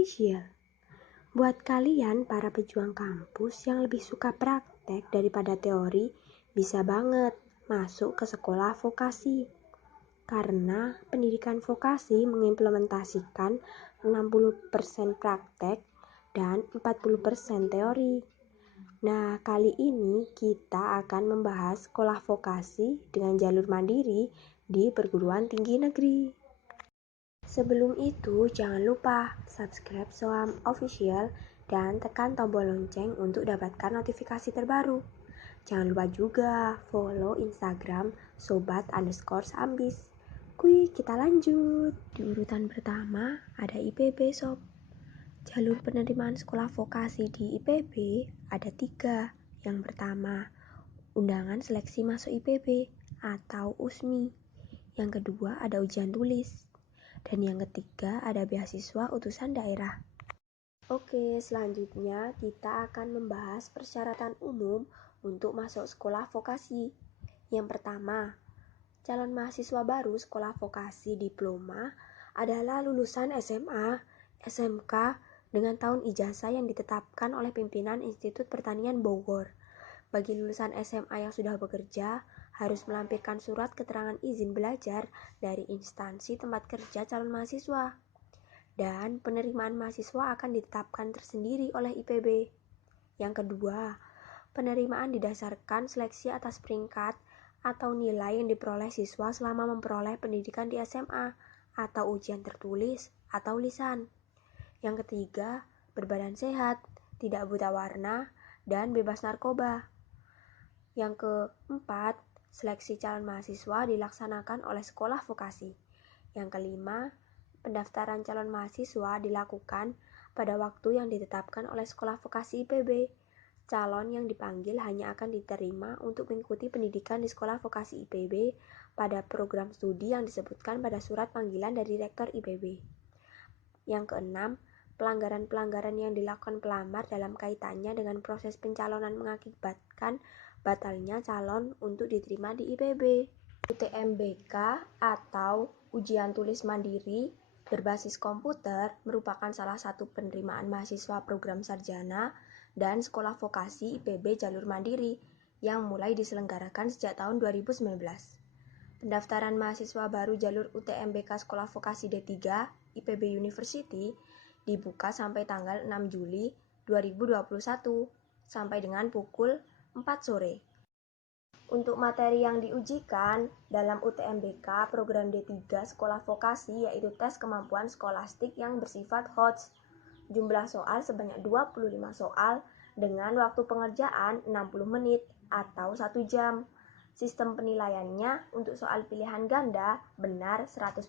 Official. Buat kalian para pejuang kampus yang lebih suka praktek daripada teori, bisa banget masuk ke sekolah vokasi. Karena pendidikan vokasi mengimplementasikan 60% praktek dan 40% teori. Nah, kali ini kita akan membahas sekolah vokasi dengan jalur mandiri di perguruan tinggi negeri. Sebelum itu, jangan lupa subscribe Soham Official dan tekan tombol lonceng untuk dapatkan notifikasi terbaru. Jangan lupa juga follow Instagram sobat_ambis. Kuy, kita lanjut. Di urutan pertama ada IPB sob. Jalur penerimaan sekolah vokasi di IPB ada 3. Yang pertama, undangan seleksi masuk IPB atau USMI. Yang kedua ada ujian tulis. Dan yang ketiga ada beasiswa utusan daerah. Oke, selanjutnya kita akan membahas persyaratan umum untuk masuk sekolah vokasi. Yang pertama, calon mahasiswa baru sekolah vokasi diploma adalah lulusan SMA, SMK dengan tahun ijazah yang ditetapkan oleh pimpinan Institut Pertanian Bogor. Bagi lulusan SMA yang sudah bekerja, harus melampirkan surat keterangan izin belajar dari instansi tempat kerja calon mahasiswa. Dan penerimaan mahasiswa akan ditetapkan tersendiri oleh IPB. Yang kedua, penerimaan didasarkan seleksi atas peringkat atau nilai yang diperoleh siswa selama memperoleh pendidikan di SMA atau ujian tertulis atau lisan. Yang ketiga, berbadan sehat, tidak buta warna, dan bebas narkoba. Yang keempat, seleksi calon mahasiswa dilaksanakan oleh sekolah vokasi. Yang kelima, pendaftaran calon mahasiswa dilakukan pada waktu yang ditetapkan oleh sekolah vokasi IPB. Calon yang dipanggil hanya akan diterima untuk mengikuti pendidikan di sekolah vokasi IPB pada program studi yang disebutkan pada surat panggilan dari Rektor IPB. Yang keenam, pelanggaran-pelanggaran yang dilakukan pelamar dalam kaitannya dengan proses pencalonan mengakibatkan batalnya calon untuk diterima di IPB. UTMBK atau ujian tulis mandiri berbasis komputer merupakan salah satu penerimaan mahasiswa program sarjana dan sekolah vokasi IPB jalur mandiri yang mulai diselenggarakan sejak tahun 2019. Pendaftaran mahasiswa baru jalur UTMBK Sekolah Vokasi D3 IPB University dibuka sampai tanggal 6 Juli 2021 sampai dengan pukul 4 sore. Untuk materi yang diujikan dalam UTMBK program D3 Sekolah Vokasi yaitu tes kemampuan skolastik yang bersifat HOTS. Jumlah soal sebanyak 25 soal dengan waktu pengerjaan 60 menit atau 1 jam. Sistem penilaiannya untuk soal pilihan ganda benar 100%,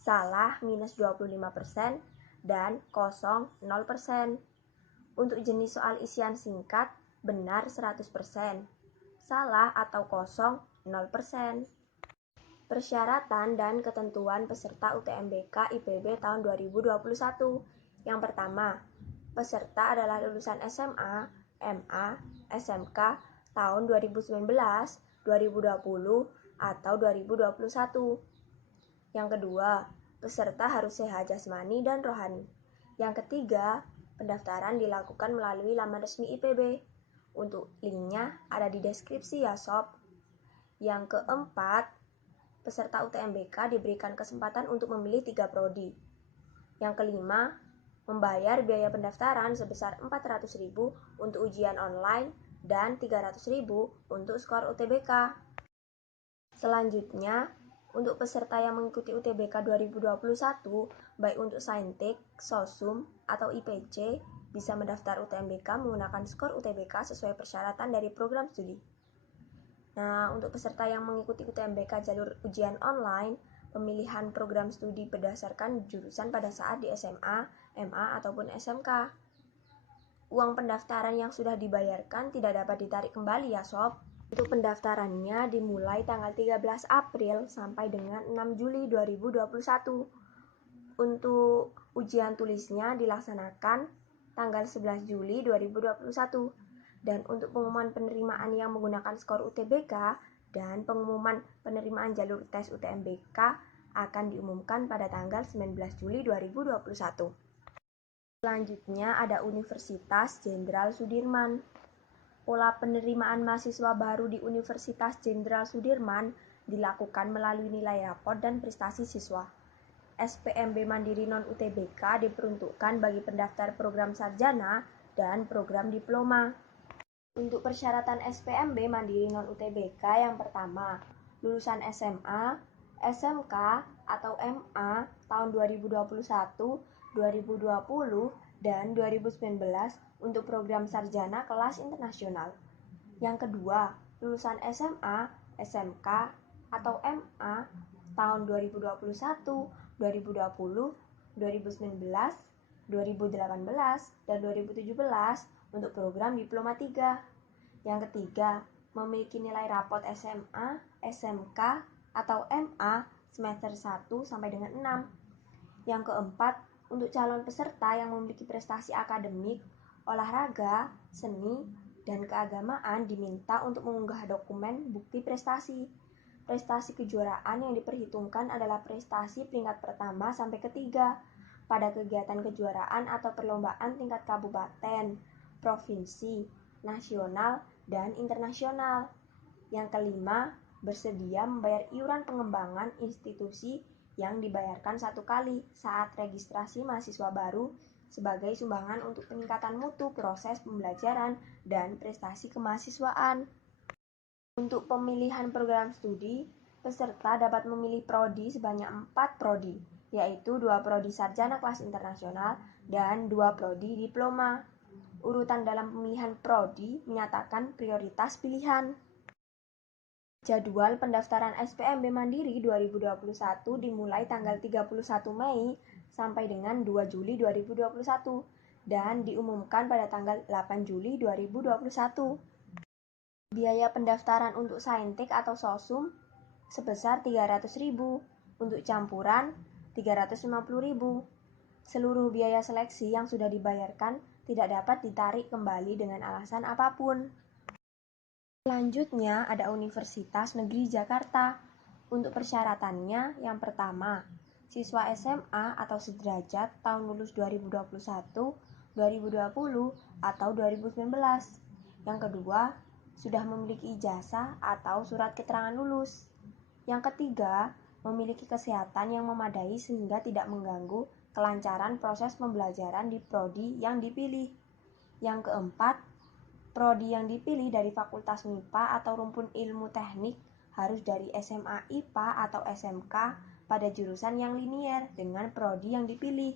salah minus 25%, dan kosong 0%. Untuk jenis soal isian singkat benar 100%, salah atau kosong 0%. Persyaratan dan ketentuan peserta UTMBK IPB tahun 2021. Yang pertama, peserta adalah lulusan SMA, MA, SMK tahun 2019, 2020, atau 2021. Yang kedua, peserta harus sehat jasmani dan rohani. Yang ketiga, pendaftaran dilakukan melalui laman resmi IPB. Untuk linknya ada di deskripsi ya sob. Yang keempat, peserta UTMBK diberikan kesempatan untuk memilih 3 prodi. Yang kelima, membayar biaya pendaftaran sebesar 400.000 untuk ujian online dan 300.000 untuk skor UTBK. Selanjutnya, untuk peserta yang mengikuti UTBK 2021, baik untuk Saintek, Sosum, atau IPC, bisa mendaftar UTMBK menggunakan skor UTBK sesuai persyaratan dari program studi. Nah, untuk peserta yang mengikuti UTMBK jalur ujian online, pemilihan program studi berdasarkan jurusan pada saat di SMA, MA, ataupun SMK. Uang pendaftaran yang sudah dibayarkan tidak dapat ditarik kembali ya sob. Untuk pendaftarannya dimulai tanggal 13 April sampai dengan 6 Juli 2021. Untuk ujian tulisnya dilaksanakan tanggal 11 Juli 2021. Dan untuk pengumuman penerimaan yang menggunakan skor UTBK dan pengumuman penerimaan jalur tes UTMBK akan diumumkan pada tanggal 19 Juli 2021. Selanjutnya ada Universitas Jenderal Sudirman. Pola penerimaan mahasiswa baru di Universitas Jenderal Sudirman dilakukan melalui nilai rapor dan prestasi siswa. SPMB Mandiri Non-UTBK diperuntukkan bagi pendaftar program sarjana dan program diploma. Untuk persyaratan SPMB Mandiri Non-UTBK yang pertama, lulusan SMA, SMK, atau MA tahun 2021, 2020, dan 2019 untuk program sarjana kelas internasional. Yang kedua, lulusan SMA, SMK, atau MA tahun 2021, 2020, 2019, 2018, dan 2017 untuk program Diploma 3. Yang ketiga, memiliki nilai rapot SMA, SMK, atau MA semester 1 sampai dengan 6. Yang keempat, untuk calon peserta yang memiliki prestasi akademik, olahraga, seni, dan keagamaan diminta untuk mengunggah dokumen bukti prestasi. Prestasi kejuaraan yang diperhitungkan adalah prestasi peringkat pertama sampai ketiga pada kegiatan kejuaraan atau perlombaan tingkat kabupaten, provinsi, nasional, dan internasional. Yang kelima, bersedia membayar iuran pengembangan institusi yang dibayarkan 1 kali saat registrasi mahasiswa baru sebagai sumbangan untuk peningkatan mutu proses pembelajaran dan prestasi kemahasiswaan. Untuk pemilihan program studi, peserta dapat memilih prodi sebanyak 4 prodi, yaitu 2 prodi sarjana kelas internasional dan 2 prodi diploma. Urutan dalam pemilihan prodi menyatakan prioritas pilihan. Jadwal pendaftaran SPMB Mandiri 2021 dimulai tanggal 31 Mei sampai dengan 2 Juli 2021 dan diumumkan pada tanggal 8 Juli 2021. Biaya pendaftaran untuk saintek atau sosum sebesar 300.000, untuk campuran 350.000. Seluruh biaya seleksi yang sudah dibayarkan tidak dapat ditarik kembali dengan alasan apapun. Selanjutnya ada Universitas Negeri Jakarta. Untuk persyaratannya, yang pertama, siswa SMA atau sederajat tahun lulus 2021, 2020, atau 2019. Yang kedua, sudah memiliki ijazah atau surat keterangan lulus. Yang ketiga, memiliki kesehatan yang memadai sehingga tidak mengganggu kelancaran proses pembelajaran di prodi yang dipilih. Yang keempat, prodi yang dipilih dari Fakultas MIPA atau rumpun ilmu teknik harus dari SMA IPA atau SMK pada jurusan yang linier dengan prodi yang dipilih.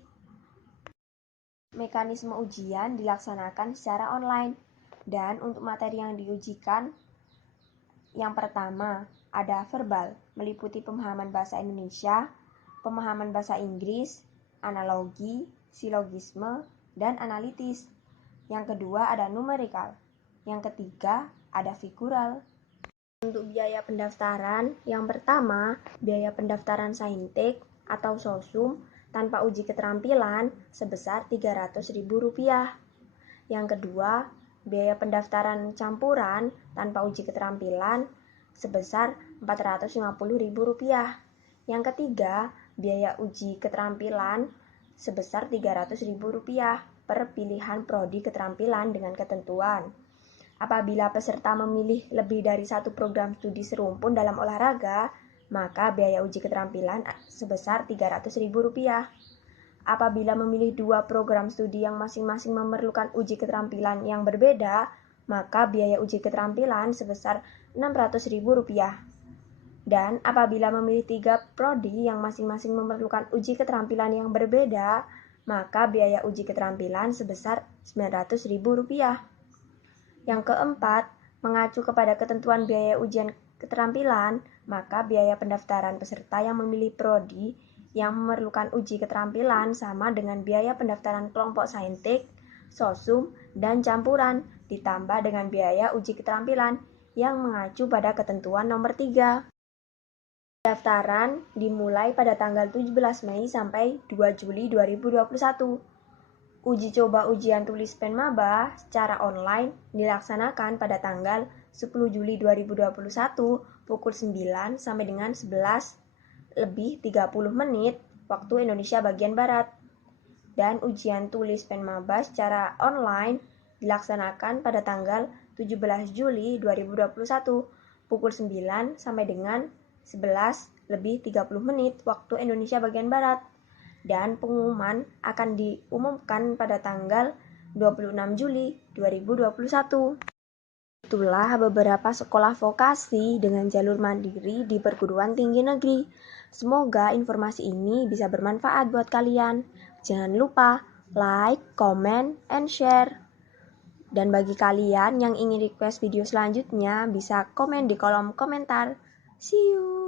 Mekanisme ujian dilaksanakan secara online. Dan untuk materi yang diujikan, yang pertama ada verbal, meliputi pemahaman bahasa Indonesia, pemahaman bahasa Inggris, analogi, silogisme, dan analitis. Yang kedua ada numerikal. Yang ketiga ada figural. Untuk biaya pendaftaran, yang pertama biaya pendaftaran saintek atau sosum tanpa uji keterampilan sebesar Rp300.000. Yang kedua, biaya pendaftaran campuran tanpa uji keterampilan sebesar Rp450.000. Yang ketiga, biaya uji keterampilan sebesar Rp300.000 per pilihan prodi keterampilan dengan ketentuan. Apabila peserta memilih lebih dari satu program studi serumpun dalam olahraga, maka biaya uji keterampilan sebesar Rp300.000. Apabila memilih 2 program studi yang masing-masing memerlukan uji keterampilan yang berbeda, maka biaya uji keterampilan sebesar Rp600.000. Dan apabila memilih 3 prodi yang masing-masing memerlukan uji keterampilan yang berbeda, maka biaya uji keterampilan sebesar Rp900.000. Yang keempat, mengacu kepada ketentuan biaya ujian keterampilan, maka biaya pendaftaran peserta yang memilih prodi yang memerlukan uji keterampilan sama dengan biaya pendaftaran kelompok saintek, sosum, dan campuran, ditambah dengan biaya uji keterampilan yang mengacu pada ketentuan nomor 3. Pendaftaran dimulai pada tanggal 17 Mei sampai 2 Juli 2021. Uji coba ujian tulis Penmaba secara online dilaksanakan pada tanggal 10 Juli 2021 pukul 9 sampai dengan 11:30 waktu Indonesia bagian Barat. dan ujian tulis Penmaba secara online dilaksanakan pada tanggal 17 Juli 2021 pukul 9 sampai dengan 11:30 waktu Indonesia bagian Barat. Dan pengumuman akan diumumkan pada tanggal 26 Juli 2021. Itulah beberapa sekolah vokasi dengan jalur mandiri di perguruan tinggi negeri. Semoga informasi ini bisa bermanfaat buat kalian. Jangan lupa like, comment, and share. Dan bagi kalian yang ingin request video selanjutnya, bisa komen di kolom komentar. See you!